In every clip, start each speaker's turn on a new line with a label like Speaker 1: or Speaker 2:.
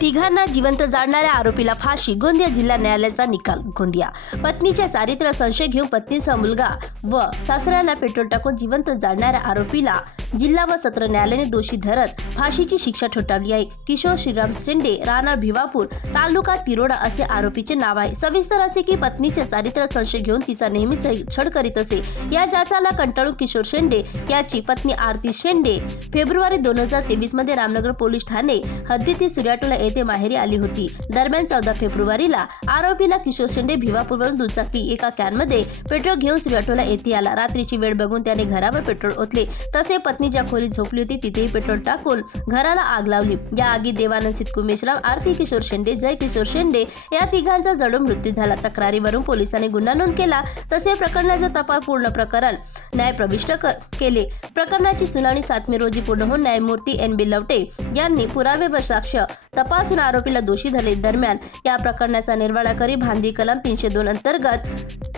Speaker 1: तिघांना जिवंत जाळणाऱ्या आरोपीला फाशी गोंदिया जिल्हा न्यायालयाचा निकाल गोंदिया. पत्नीच्या चारित्र्य संशय घेऊन पत्नीचा मुलगा व सासऱ्यांना पेट्रोल टाकून जिवंत जाळणाऱ्या आरोपीला जिल्हा व सत्र न्यायालयाने दोषी धरत फाशीची शिक्षा ठोठावली आहे. किशोर श्रीराम शेंडे राणा भिवापूर तालुका तिरोडा असे आरोपीचे नाव आहे. सविस्तर असे की पत्नीचे चारित्र संशय घेऊन तिचा नेहमीच छळ करीत असे. या जाचाला कंटाळून किशोर शेंडे याची पत्नी आरती शेंडे फेब्रुवारी दोन हजार तेवीसमध्ये रामनगर पोलीस ठाणे हद्दीतील सूर्याटोला येथे माहेरी आली होती. दरम्यान चौदा फेब्रुवारीला आरोपीला किशोर शेंडे भिवापूरवरून दुचाकी एका कॅनमध्ये पेट्रोल घेऊन सूर्याटोला येथे आला. रात्रीची वेळ बघून त्याने घरावर पेट्रोल ओतले. तसे पत्नी ज्या खोलीत झोपली होती तिथेही पेट्रोल टाकून घराला आग लावली. या आगीत देवानंद सितकू मेश्राम आरती किशोर शेंडे जय किशोर शेंडे या तिघांचा जडून मृत्यू झाला. तक्रारीवरून पोलिसांनी गुन्हा नोंद केला. तसे प्रकरणाचा तपास पूर्ण प्रकरण न्याय प्रविष्ट क- केले. प्रकरणाची सुनावणी सात मे रोजी पूर्ण होऊन न्यायमूर्ती एन बी लवटे यांनी पुरावे व साक्ष तपासून आरोपीला दोषी धरले. दरम्यान या प्रकरणाचा निर्वाळा करी भांदी कलम तीनशे दोन अंतर्गत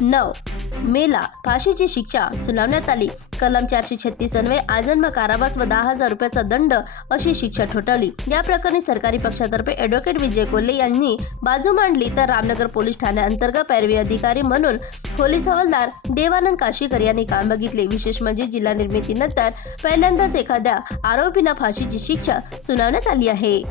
Speaker 1: नऊ मेला फाशीची शिक्षा सुनावण्यात आली. कलम चारशे छत्तीस अन्वये आजन्म कारावास व दहा हजार रुपयाचा दंड अशी शिक्षा ठोठावली. या प्रकरणी सरकारी पक्षातर्फे ॲडव्होकेट विजय कोल्हे यांनी बाजू मांडली तर रामनगर पोलीस ठाण्याअंतर्गत पैरवी अधिकारी म्हणून पोलीस हवालदार देवानंद काशीकर यांनी काम बघितले. विशेष म्हणजे जिल्हा निर्मितीनंतर पहिल्यांदाच एखाद्या आरोपींना फाशीची शिक्षा सुनावण्यात आली आहे.